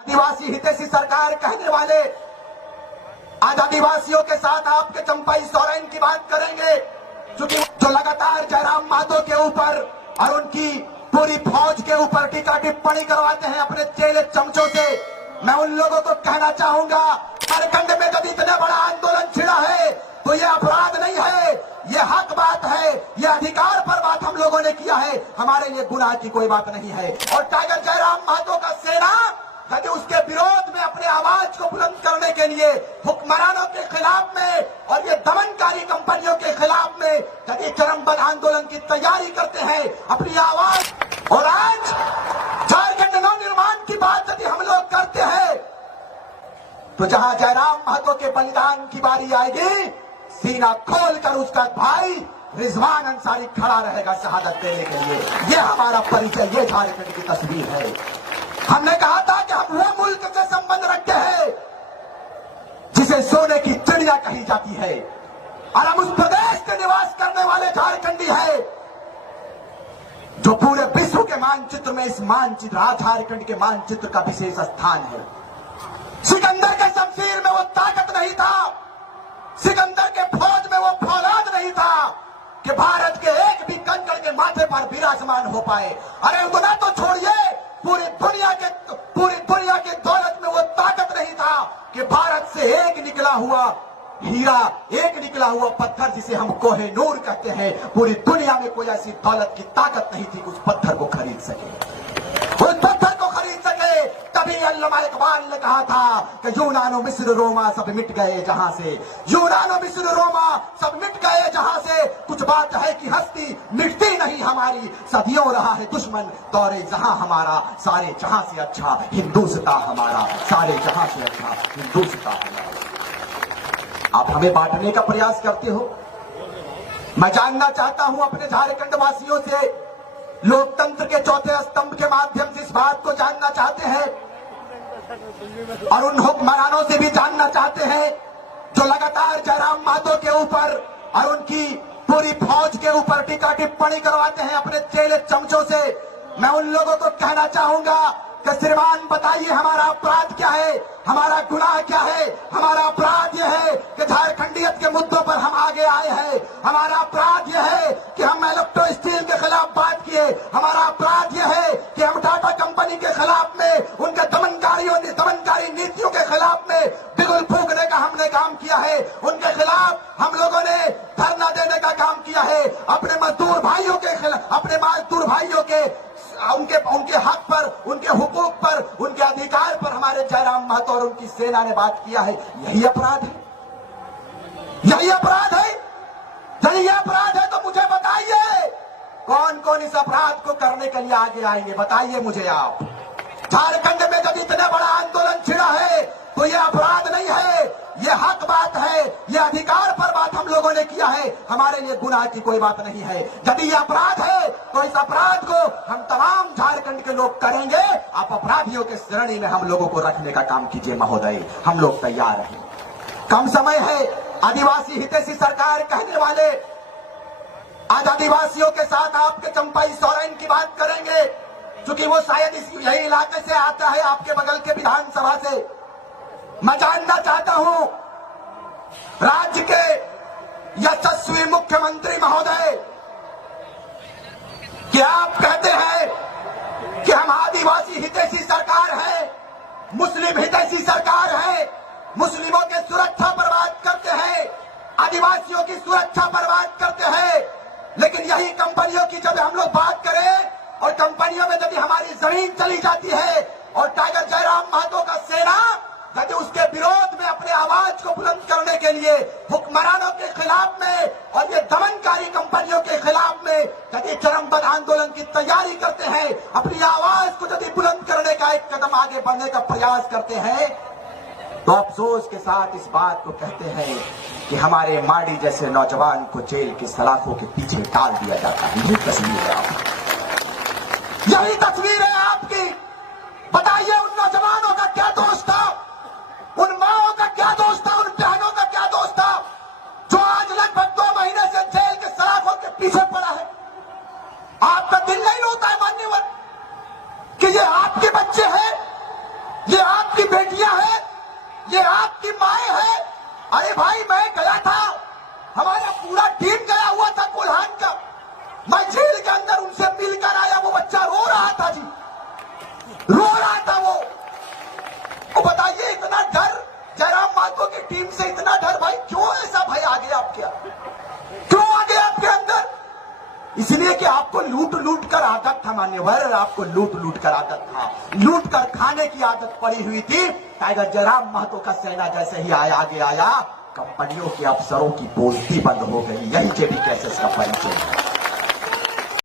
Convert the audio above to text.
आदिवासी हितैषी सरकार कहने वाले आज आदिवासियों के साथ आपके चंपाई सोरेन की बात करेंगे, क्योंकि जो लगातार जयराम महतो के ऊपर और उनकी पूरी फौज के ऊपर टीका टिप्पणी करवाते हैं अपने चेले चमचों से। मैं उन लोगों को कहना चाहूंगा, झारखंड में जब इतना बड़ा आंदोलन छिड़ा है तो ये अपराध नहीं है, ये हक बात है, ये अधिकार पर बात हम लोगों ने किया है, हमारे लिए गुनाह की कोई बात नहीं है। और टाइगर जयराम महतो का सेना यदि उसके विरोध में अपने आवाज को बुलंद करने के लिए हुक्मरानों के खिलाफ में और ये दमनकारी कंपनियों के खिलाफ में यदि चरमबंद आंदोलन की तैयारी करते हैं अपनी आवाज, और आज झारखंड नवनिर्माण की बात यदि हम लोग करते हैं तो जहां जयराम महतो के बलिदान की बारी आएगी, सीना खोलकर उसका भाई रिजवान अंसारी खड़ा रहेगा शहादत देने के लिए। ये हमारा परिचय, ये झारखंड की तस्वीर है। हमने कहा था कि हम वो मुल्क से संबंध रखते हैं जिसे सोने की चिड़िया कही जाती है, और हम उस प्रदेश के निवास करने वाले झारखंडी हैं जो पूरे विश्व के मानचित्र में इस मानचित्र झारखंड के मानचित्र का विशेष स्थान है। सिकंदर के शमशीर में वो ताकत नहीं था, सिकंदर के फौज में वो फौलाद नहीं था कि भारत के एक भी कंकड़ के माथे पर विराजमान हो पाए। अरे उतना तो छोड़िए, पूरी दुनिया की दौलत में वो ताकत नहीं था कि भारत से एक निकला हुआ हीरा, एक निकला हुआ पत्थर जिसे हम कोहिनूर कहते हैं, पूरी दुनिया में कोई ऐसी दौलत की ताकत नहीं थी कि उस पत्थर को खरीद सके, उस पत्थर को खरीद सके। तभी अल्लामा इकबाल ने कहा था कि यूनानो मिस्र रोमा सब मिट गए जहां से, यूनानो मिस्र रोमा सब मिट गए जहां से, कुछ बात है कि हस्ती मिटती नहीं हमारी, सदियों रहा है दुश्मन दौरे जहां हमारा, सारे जहां से अच्छा हिंदुस्ता हमारा, सारे जहां से अच्छा हिंदुस्ता हमारा। आप हमें बांटने का प्रयास करते हो। मैं जानना चाहता हूं अपने झारखंड वासियों से, लोकतंत्र के चौथे स्तंभ के माध्यम से इस बात को जानना चाहते हैं और उन हुक्मरानों से भी जानना चाहते हैं जो लगातार जयराम महतो के ऊपर और उनकी पूरी फौज के ऊपर टीका टिप्पणी करवाते हैं अपने चेले चमचों से। मैं उन लोगों को कहना चाहूंगा कि श्रीमान बताइए हमारा अपराध क्या है, हमारा गुनाह क्या है। हमारा अपराध यह है कि झारखंडियत के मुद्दों पर हम आगे आए हैं। हमारा अपराध यह है कि हम इलेक्ट्रो स्टील के खिलाफ बात किए। हमारा अपराध यह है कि हम टाटा कंपनी के खिलाफ में, उनके दमनकारी नीतियों के खिलाफ में बिगुल फूंकने का हमने काम किया है। उनके खिलाफ हम लोगों ने धरना देने का काम किया है। अपने मजदूर भाइयों के खिलाफ, अपने मजदूर भाइयों के उनके हक पर, उनके हुकूक पर, उनके अधिकार पर हमारे जयराम महतो और उनकी सेना ने बात किया है। यही अपराध है, यही अपराध है, यही अपराध है। तो मुझे बताइए कौन कौन इस अपराध को करने के लिए आगे आएंगे, बताइए मुझे आप। झारखंड में जब इतना बड़ा आंदोलन छिड़ा है तो ये अपराध नहीं है, ये हक बात है, ये अधिकार पर बात हम लोगों ने किया है, हमारे लिए गुनाह की कोई बात नहीं है। यदि ये अपराध है तो इस अपराध को हम तमाम झारखंड के लोग करेंगे। आप अपराधियों के श्रेणी में हम लोगों को रखने का काम कीजिए महोदय, हम लोग तैयार हैं। कम समय है। आदिवासी हितैषी सरकार कहने वाले आज आदिवासियों के साथ आपके चंपाई सोरेन की बात करेंगे, क्योंकि वो शायद यही इलाके से आता है, आपके बगल के विधानसभा से। मैं जानना चाहता हूं राज्य के यशस्वी मुख्यमंत्री महोदय, कि आप कहते हैं कि हम आदिवासी हितैषी सरकार है, मुस्लिम हितैषी सरकार है, मुस्लिमों की सुरक्षा पर बात करते हैं, आदिवासियों की सुरक्षा पर बात करते हैं, लेकिन यही कंपनियों की जब हम लोग बात करें और कंपनियों में यदि हमारी जमीन चली जाती है और टाइगर जयराम महतो का सेना यदि उसके विरोध में अपने आवाज को बुलंद करने के लिए हुक्मरानों के खिलाफ में और ये दमनकारी कंपनियों के खिलाफ में यदि चरमबंद आंदोलन की तैयारी करते हैं, अपनी आवाज को यदि बुलंद करने का एक कदम आगे बढ़ने का प्रयास करते हैं, तो अफसोस के साथ इस बात को कहते हैं कि हमारे माडी जैसे नौजवान को जेल की सलाखों के पीछे डाल दिया जाता है। यही तस्वीर है आपकी, यही तस्वीर है आपकी। बताइए उन नौजवानों का क्या दोष था, उन माओं का क्या दोष था, उन बहनों का क्या दोष था जो आज लगभग 2 महीने से जेल के सलाखों के पीछे पड़ा है। आपका दिल नहीं होता है मान्यवर कि ये आपके बच्चे हैं, ये ये आपकी बेटियां हैं, ये आपकी माएं हैं। अरे भाई मैं गया था, हमारा पूरा टीम गया हुआ था कोल्हान का, मैं जेल के अंदर उनसे मिलकर आया। वो बच्चा रो रहा था जी, रो रहा था वो बताइए इतना डर जयराम महतो की टीम से, इतना डर भाई क्यों ऐसा भय आ गया आपके, क्यों आ गया आपके अंदर? इसलिए कि आपको लूट लूट कर आदत था मान्यवर, आपको लूट लूट कर आदत था, लूट कर खाने की आदत पड़ी हुई थी। टाइगर जयराम महतो का सेना जैसे ही आगे आया, कंपनियों के अफसरों की बोलती बंद हो गई। यही जेबी कैसेस का परिचय।